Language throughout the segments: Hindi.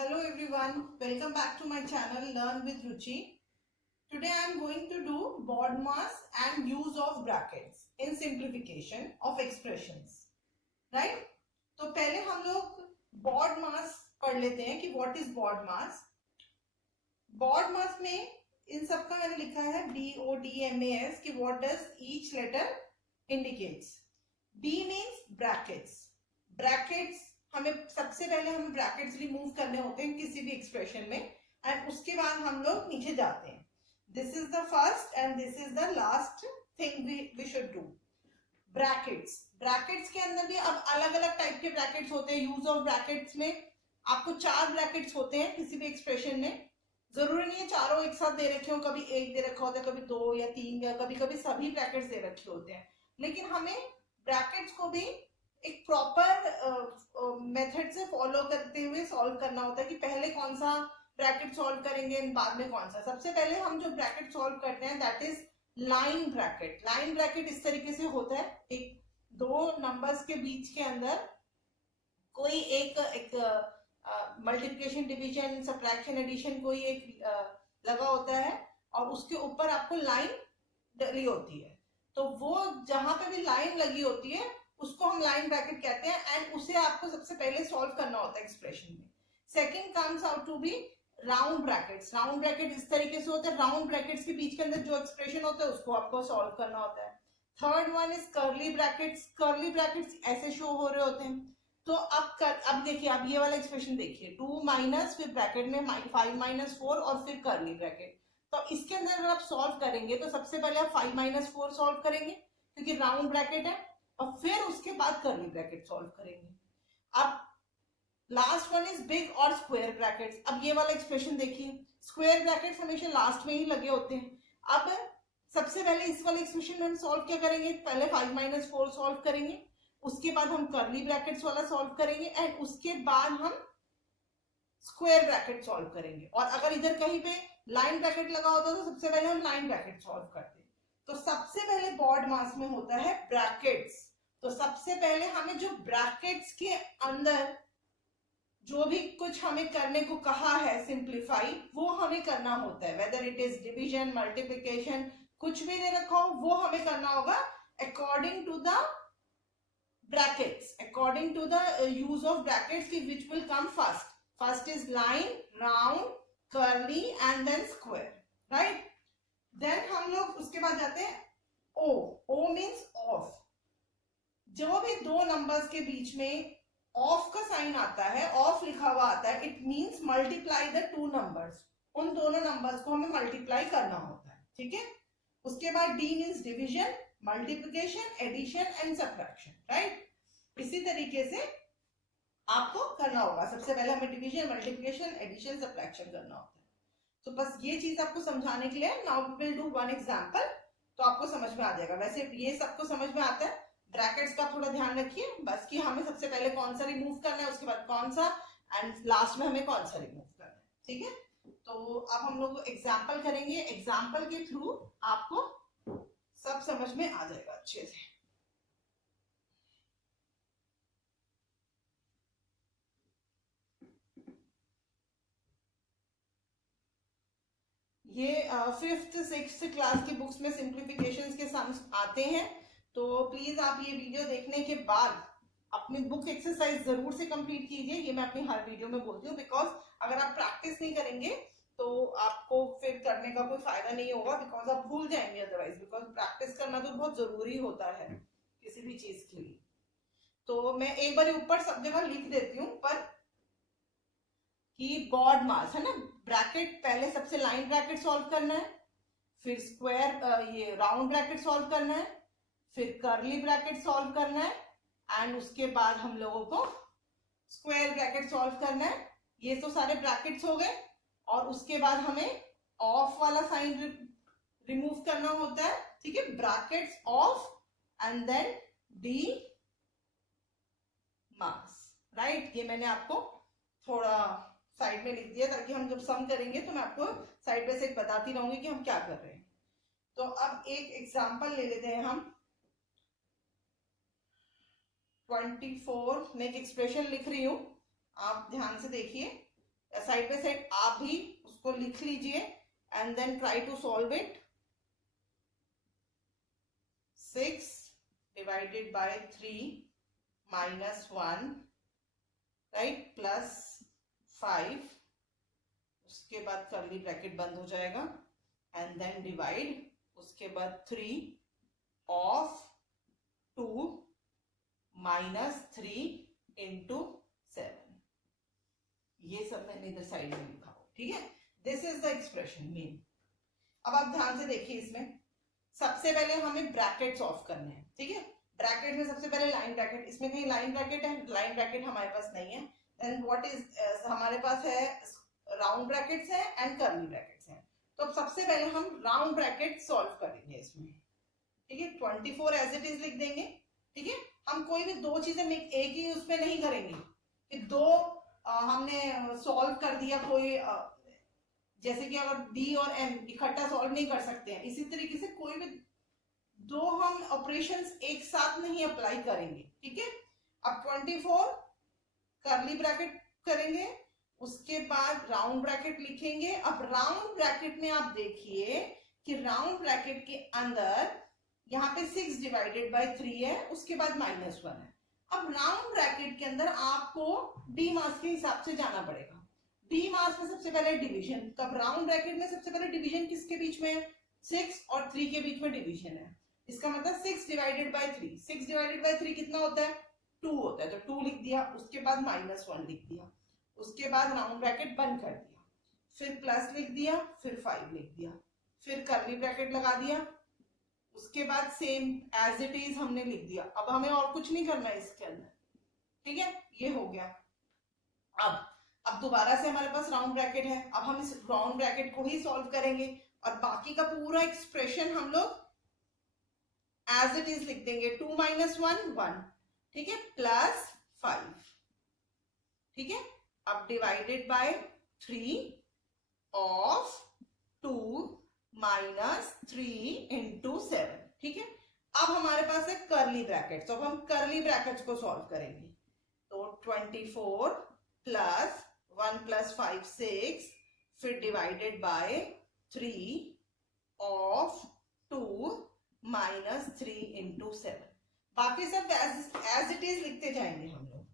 Hello everyone, welcome back to my channel Learn with Ruchi. Today I am going to do BODMAS and use of brackets in simplification of expressions. Right? तो पहले हम लोग BODMAS पढ़ लेते हैं कि what is BODMAS. BODMAS में इन सब का मैंने लिखा है BODMAS कि what does each letter indicates. B means brackets. Brackets हमें सबसे पहले हमें ब्रैकेट्स रिमूव करने होते हैं किसी भी एक्सप्रेशन में एंड उसके बाद हम लोग नीचे जाते हैं. This is the first and this is the last thing we should do. Brackets के अंदर भी अब अलग अलग टाइप के ब्रैकेट्स होते हैं. यूज ऑफ ब्रैकेट्स में आपको 4 ब्रैकेट्स होते हैं किसी भी एक्सप्रेशन में. जरूरी नहीं है चारों एक साथ दे रखे हो, कभी एक दे रखा होता है, कभी 2 या 3 या कभी कभी सभी ब्रैकेट्स दे रखे होते हैं. लेकिन हमें ब्रैकेट्स को भी एक प्रॉपर मेथड से फॉलो करते हुए सॉल्व करना होता है कि पहले कौन सा ब्रैकेट सॉल्व करेंगे बाद में कौन सा. सबसे पहले हम जो ब्रैकेट सॉल्व करते हैं that is line bracket. Line bracket इस तरीके से होता है, एक 2 नंबर्स के बीच के अंदर कोई एक मल्टीप्लिकेशन, डिवीजन, सब्ट्रैक्शन, एडिशन कोई एक लगा होता है और उसके ऊपर आपको लाइन डली होती है. तो वो जहां पे भी लाइन लगी होती है उसको हम लाइन ब्रैकेट कहते हैं एंड उसे आपको सबसे पहले सॉल्व करना होता है एक्सप्रेशन में. Second comes out to be round brackets. Round bracket इस तरीके से होते हैं, राउंड ब्रैकेट्स के बीच के अंदर जो एक्सप्रेशन होता है उसको आपको सॉल्व करना होता है. Third one is curly brackets. Curly brackets ऐसे शो हो रहे होते हैं. तो अब देखिए, आप ये वाला एक्सप्रेशन देखिए, 2 माइनस फिर ब्रैकेट में 5 माइनस 4 और फिर कर्ली ब्रैकेट. तो इसके अंदर अगर आप सॉल्व करेंगे तो सबसे पहले आप 5 माइनस 4 सॉल्व करेंगे क्योंकि राउंड ब्रैकेट है और फिर उसके बाद कर्ली ब्रैकेट सॉल्व करेंगे. अब लास्ट वन इज बिग और स्क्वायर ब्रैकेट्स. अब ये वाला एक्सप्रेशन देखिए, स्क्वायर ब्रैकेट्स हमेशा लास्ट में ही लगे होते हैं. अब सबसे पहले इस वाले एक्सप्रेशन में हम सॉल्व क्या करेंगे, पहले 5 माइनस 4 सॉल्व करेंगे, उसके बाद हम कर्ली ब्रैकेट्स वाला सॉल्व करेंगे एंड उसके बाद हम स्क्वायर ब्रैकेट सॉल्व करेंगे. और अगर इधर कहीं पे लाइन ब्रैकेट लगा होता तो सबसे पहले हम लाइन ब्रैकेट सॉल्व करते. तो सबसे पहले BODMAS में होता है ब्रैकेट्स. तो सबसे पहले हमें जो ब्रैकेट्स के अंदर जो भी कुछ हमें करने को कहा है सिंप्लीफाई, वो हमें करना होता है. Whether it is division, multiplication, कुछ भी दे रखा हो वो हमें करना होगा according to the brackets, according to the use of brackets which will come first. First is line, round, curly and then square. Right. Then हम लोग उसके बाद जाते हैं O. O means of. जो भी 2 नंबर्स के बीच में ऑफ का साइन आता है, ऑफ लिखा हुआ आता है, it means multiply the 2 numbers. उन दोनों नंबर्स को हमें मल्टीप्लाई करना होता है. ठीक है. उसके बाद D means division, multiplication, addition and subtraction. Right. इसी तरीके से आपको करना होगा. सबसे पहले हमें डिवीजन, मल्टीप्लिकेशन, एडिशन, सब्ट्रैक्शन करना होता है. तो बस ये चीज आपको समझाने के लिए now we will do one example, तो आपको समझ में आ जाएगा. वैसे ये सबको समझ में आता है. ब्रैकेट्स का थोड़ा ध्यान रखिए बस कि हमें सबसे पहले कौन सा रिमूव करना है, उसके बाद कौन सा एंड लास्ट में हमें कौन सा रिमूव करना है. ठीक है. तो अब हम लोग एग्जांपल करेंगे. एग्जांपल के थ्रू आपको सब समझ में आ जाएगा अच्छे से. ये 5th 6th क्लास की बुक्स में सिंप्लीफिकेशंस के सम्स आते हैं. तो प्लीज आप ये वीडियो देखने के बाद अपनी बुक एक्सरसाइज जरूर से कंप्लीट कीजिए. ये मैं अपनी हर वीडियो में बोलती हूँ बिकॉज अगर आप प्रैक्टिस नहीं करेंगे तो आपको फिर करने का कोई फायदा नहीं होगा, बिकॉज आप भूल जाएंगे अदरवाइज. बिकॉज प्रैक्टिस करना तो बहुत जरूरी होता है किसी भी चीज के लिए. तो मैं एक बार ऊपर सब जगह लिख देती हूँ पर कि BODMAS है ना, ब्रैकेट पहले सबसे लाइन ब्रैकेट सॉल्व करना है, फिर स्क्वायर ये राउंड ब्रैकेट सॉल्व करना है, फिर कर्ली ब्रैकेट सॉल्व करना है एंड उसके बाद हम लोगों को स्क्वायर ब्रैकेट सॉल्व करना है. ये तो सारे ब्रैकेट्स हो गए. और उसके बाद हमें ऑफ वाला साइन रिमूव करना होता है. ठीक है. Brackets of and then D MAS. Right. ये मैंने आपको थोड़ा साइड में लिख दिया ताकि हम जब सम करेंगे तो मैं आपको साइड बाय साइड बताती रहूंगी कि हम क्या कर रहे हैं. तो अब एक एग्जांपल ले लेते हैं हम. 24 मैं एक एक्सप्रेशन लिख रही हूं, आप ध्यान से देखिए. साइड बाय साइड आप भी उसको लिख लीजिए and then try to solve it. 6 divided by 3 minus 1, right, plus 5. उसके बाद कर्ली ब्रैकेट बंद हो जाएगा एंड देन डिवाइड. उसके बाद 3 of 2 minus 3 into 7. ये सब मैंने इधर साइड में लिखा हो, ठीक है. This is the expression main. अब आप ध्यान से देखिए, इसमें सबसे पहले हमें ब्रैकेट सॉल्व करने हैं, ठीक है. ब्रैकेट में सबसे पहले लाइन ब्रैकेट. इसमें कहीं लाइन ब्रैकेट है? लाइन ब्रैकेट हमारे पास नहीं है. देन व्हाट इज, हमारे पास है राउंड ब्रैकेट्स है एंड कर्ली ब्रैकेट्स हैं. तो अब सबसे पहले हम राउंड ब्रैकेट सॉल्व करेंगे इसमें, ठीक है. 24 एज इट इज लिख देंगे, ठीक है. हम कोई भी दो चीजें एक ही उसमें नहीं करेंगे कि दो हमने सॉल्व कर दिया कोई, जैसे कि अगर d और m इकट्ठा सॉल्व नहीं कर सकते हैं, इसी तरीके से कोई भी दो हम ऑपरेशंस एक साथ नहीं अप्लाई करेंगे, ठीक है. अब 24 कर्ली ब्रैकेट करेंगे, उसके बाद राउंड ब्रैकेट लिखेंगे. अब राउंड ब्रैकेट में आप देखिए कि राउंड ब्रैकेट के अंदर यहाँ पे 6 डिवाइडेड बाय 3 है, उसके बाद -1 है. अब राउंड ब्रैकेट के अंदर आपको डी मास के हिसाब से जाना पड़ेगा. डी मास में सबसे पहले डिवीजन. तब राउंड ब्रैकेट में सबसे पहले डिवीजन किसके बीच में है? 6 और 3 के बीच में डिवीजन है. इसका मतलब 6 डिवाइडेड बाय 3. 6 डिवाइडेड बाय 3 कितना होता है? 2 होता है. तो 2 लिख दिया. उसके बाद -1 लिख दिया. उसके बाद राउंड ब्रैकेट बंद कर दिया. फिर प्लस लिख दिया. फिर 5 लिख दिया. फिर कर्ली ब्रैकेट लगा दिया. उसके बाद सेम एज इट इज हमने लिख दिया. अब हमें और कुछ नहीं करना है इसके अंदर, ठीक है. ये हो गया. अब दोबारा से हमारे पास राउंड ब्रैकेट है. अब हम इस राउंड ब्रैकेट को ही सॉल्व करेंगे और बाकी का पूरा एक्सप्रेशन हम लोग एज इट इज लिख देंगे. 2 - 1 1, ठीक है, प्लस 5, ठीक है. अब डिवाइडेड बाय 3 ऑफ 2 - 3 into 7, ठीक है. अब हमारे पास है कर्ली ब्रैकेट. तो अब हम कर्ली ब्रैकेट्स को सॉल्व करेंगे. तो 24 प्लस 1 + 5 6, फिर डिवाइडेड बाय 3 ऑफ 2 - 3 into 7. बाकी सब एज इट इज लिखते जाएंगे हम लोग,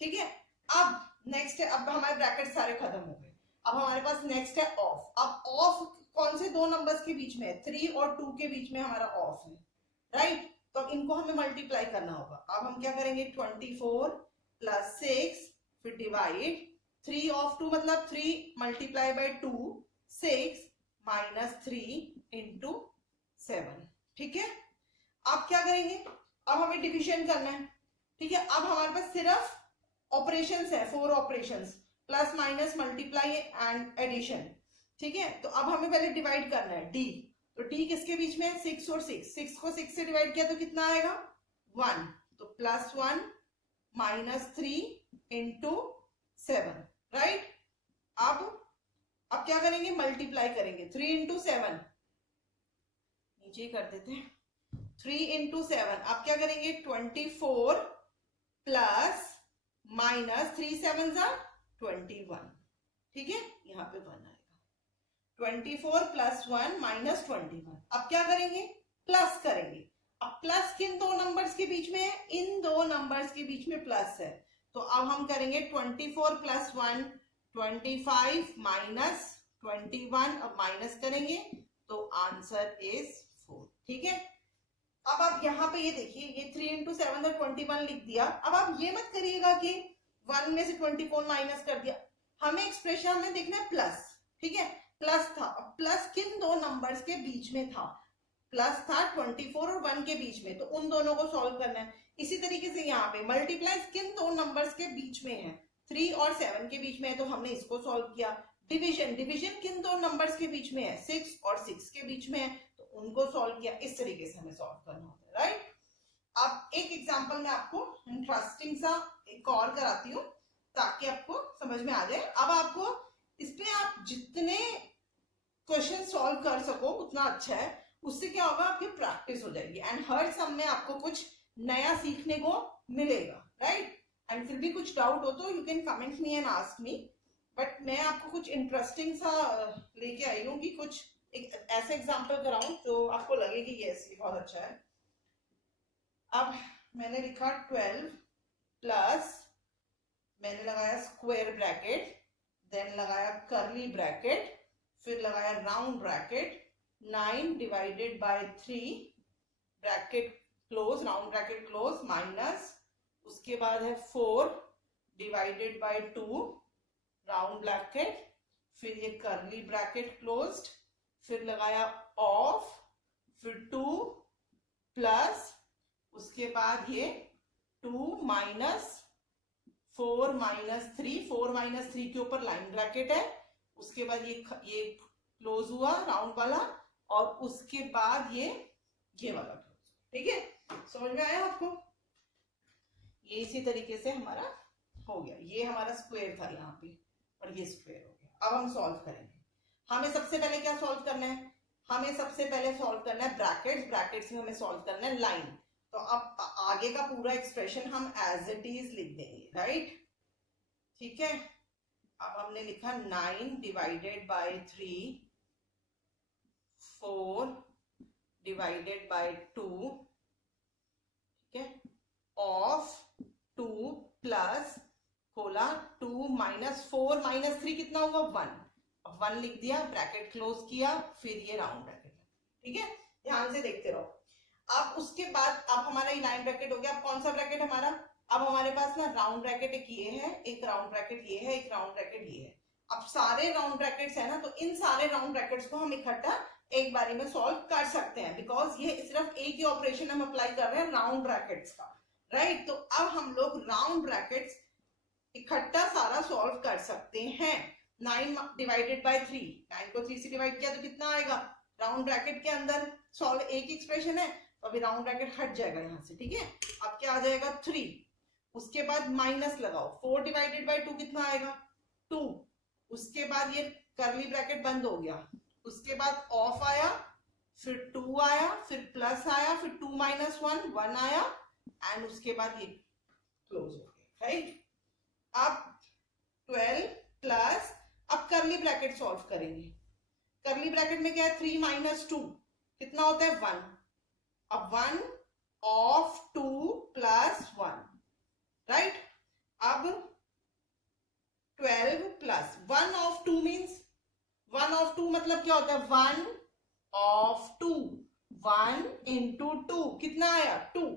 ठीक है. अब नेक्स्ट है, अब हमारे ब्रैकेट सारे खत्म हो गए. अब हमारे पास नेक्स्ट है ऑफ. अब ऑफ कौन से दो नंबर्स के बीच में है? 3 और 2 के बीच में हमारा ऑफ है, राइट. तो अब इनको हमें मल्टीप्लाई करना होगा. अब हम क्या करेंगे? 24 + 6, फिर डिवाइड 3 ऑफ 2 मतलब 3 मल्टीप्लाई बाय 2, 6 - 3 into 7, ठीक है. अब क्या करेंगे? अब हमें डिविजन करना है, ठीक है. अब हमारे पास सिर्फ ऑपरेशंस है, 4 operations, plus minus multiply and addition, ठीक है. तो अब हमें पहले डिवाइड करना है डी. तो डी किसके बीच में है? 6 और 6. 6 को 6 से डिवाइड किया तो कितना आएगा? 1. तो +1 - 3 into 7, राइट. अब क्या करेंगे? मल्टीप्लाई करेंगे. 3 into 7, नीचे ही कर देते हैं. 3 into 7. अब क्या करेंगे? 24 प्लस माइनस 3 7s are 21, ठीक है. यहाँ पे 1 आएगा. 24 + 1 - 21. अब क्या करेंगे? प्लस करेंगे. अब प्लस किन दो नंबर्स के बीच में है? इन दो नंबर्स के बीच में प्लस है. तो अब हम करेंगे 24 + 1 25 - 21. अब माइनस करेंगे तो आंसर इज 4, ठीक है. अब आप यहाँ पे ये देखिए, ये 3 into 7 और 21 लिख दिया. अब आप ये मत करिएगा कि 1 में से 24 माइनस कर दिया. हमें एक्सप्रेशन में देखना है प्लस, ठीक है. प्लस था. प्लस किन दो नंबर्स के बीच में था? प्लस था 24 और 1 के बीच में, तो उन दोनों को सॉल्व करना है. इसी तरीके से यहाँ पे मल्टीप्लाई किन दो नंबर्स के बीच में है? 3 और 7 के बीच में है, तो हमने इसको सॉल्व किया. डिवीजन किन दो नंबर्स के बीच में है? 6 और 6 के बीच में है, तो उनको सॉल्व किया. इस तरीके से हमें सॉल्व करना होता है, राइट. अब एक एग्जांपल मैं आपको इंटरेस्टिंग सा एक और कराती हूँ ताकि आपको समझ में आ जाए. अब आपको इसमें आप जितने क्वेश्चन सॉल्व कर सको उतना अच्छा है. उससे क्या होगा? आपकी प्रैक्टिस हो जाएगी एंड हर सम में आपको कुछ नया सीखने को मिलेगा, राइट. एंड फिर भी कुछ डाउट हो तो you can comment me and ask me. But मैं आपको कुछ इंटरेस्टिंग सा लेके आई हूँ कि कुछ एक ऐसे एग्जाम्पल कराऊं जो आपको लगे कि यस बहुत अच्छा है। अब मैंने लिखा 12 प्लस, मैंने लगाया स्क्वायर ब्रैकेट, देन लगाया कर्ली ब्रैकेट, फिर लगाया round bracket, 9 divided by 3 bracket close, round bracket close, minus, उसके बाद है 4 डिवाइडेड बाय 2 राउंड ब्रैकेट, फिर ये कर्ली ब्रैकेट क्लोज्ड, फिर लगाया ऑफ, फिर 2 प्लस, उसके बाद ये 2 माइनस 4 माइनस 3, 4 माइनस 3 के ऊपर लाइन ब्रैकेट है, उसके बाद ये क्लोज हुआ राउंड वाला, और उसके बाद ये वाला क्लोज। ठीक है, समझ में आया आपको? ये इसी तरीके से हमारा हो गया। ये हमारा स्क्वायर था यहाँ पे और ये स्क्वायर हो गया। अब हम सॉल्व करेंगे। हमें सबसे पहले क्या सॉल्व करना है? हमें सबसे पहले सॉल्व करना है ब्रैकेट्स, ब्रैकेट्स में हमें सॉल्व करना है लाइन। तो अब आगे का पूरा एक्सप्रेशन हम एज इट इज लिख देंगे, राइट? ठीक है, अब हमने लिखा 9 डिवाइडेड बाय 3, 4 डिवाइडेड बाय 2, ठीक है, ऑफ 2 प्लस, खोला 2 माइनस 4 माइनस 3 कितना हुआ? 1। अब 1 लिख दिया, ब्रैकेट क्लोज किया, फिर ये राउंड ब्रैकेट। ठीक है, ध्यान से देखते रहो। अब उसके बाद अब हमारा ये लाइन ब्रैकेट हो गया। अब कौन सा ब्रैकेट हमारा? अब हमारे पास ना राउंड ब्रैकेट एक ये है, एक राउंड ब्रैकेट ये है, एक राउंड ब्रैकेट ये है। अब सारे राउंड ब्रैकेट्स है ना, तो इन सारे राउंड ब्रैकेट्स को हम इकट्ठा एक बारी में सॉल्व कर सकते हैं, बिकॉज ये सिर्फ एक ही ऑपरेशन हम अप्लाई कर रहे हैं राउंड ब्रैकेट्स का, राइट? तो अब हम लोग राउंड ब्रैकेट्स इकट्ठा सारा सॉल्व कर सकते हैं। 9 डिवाइडेड बाय 3, 9 को 3 से डिवाइड किया तो कितना आएगा? राउंड ब्रैकेट के अंदर सॉल्व एक एक्सप्रेशन है, तो अभी राउंड ब्रैकेट हट जाएगा यहाँ से। ठीक है, अब क्या आ जाएगा? 3, उसके बाद माइनस लगाओ, 4 डिवाइडेड बाय 2 कितना आएगा? 2, उसके बाद ये कर्ली ब्रैकेट बंद हो गया, उसके बाद ऑफ आया, फिर 2 आया, फिर प्लस आया, फिर 2 माइनस 1, 1 आया, एंड उसके बाद ये क्लोज हो गया, राइट? अब 12 प्लस, अब कर्ली ब्रैकेट सॉल्व करेंगे। कर्ली ब्रैकेट में क्या है? 3 माइनस 2 कितना होता है? 1। अब 1 ऑफ 2 प्लस 1, राइट? अब 12 प्लस 1 ऑफ 2 मीन्स 1 ऑफ 2 मतलब क्या होता है? 1 ऑफ 2, 1 इंटू 2 कितना आया? 2।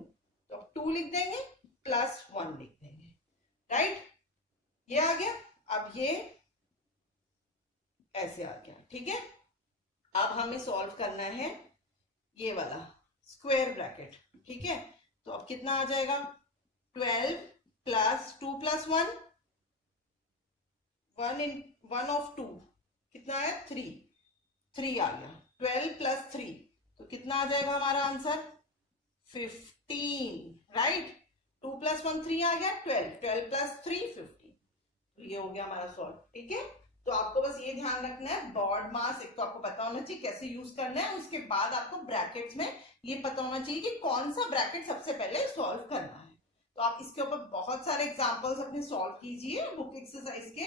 तो अब 2 लिख देंगे प्लस 1 लिख देंगे, राइट? ये आ गया। अब ये ऐसे आ गया, ठीक है? अब हमें सॉल्व करना है ये वाला स्क्वायर ब्रैकेट, ठीक है? तो अब कितना आ जाएगा? 12 प्लस 2 प्लस 1, 1 ऑफ 2 कितना है? 3 आ गया। 12 प्लस 3 तो कितना आ जाएगा हमारा आंसर? 15, राइट? 2 प्लस 1 3 आ गया, 12, 12 प्लस 3 15। तो ये हो गया हमारा सॉल्व, ठीक है? तो आपको बस ये ध्यान रखना है, बॉड मास एक तो आपको पता होना चाहिए कैसे यूज करना है, उसके बाद आपको ब्रैकेट्स में ये पता होना चाहिए कि कौन सा ब्रैकेट सबसे पहले सॉल्व करना है। तो आप इसके ऊपर बहुत सारे एग्जांपल्स अपने सॉल्व कीजिए बुक एक्सरसाइज के,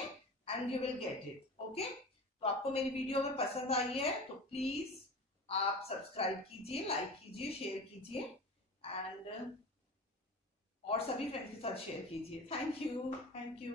and you will get it, okay? तो आपको मेरी वीडियो अगर पसंद आई है तो प्लीज आप सब्सक्राइब कीजिए, लाइक कीजिए, शेयर कीजिए, एंड और सभी फ्रेंड्स के साथ शेयर कीजिए। Thank you.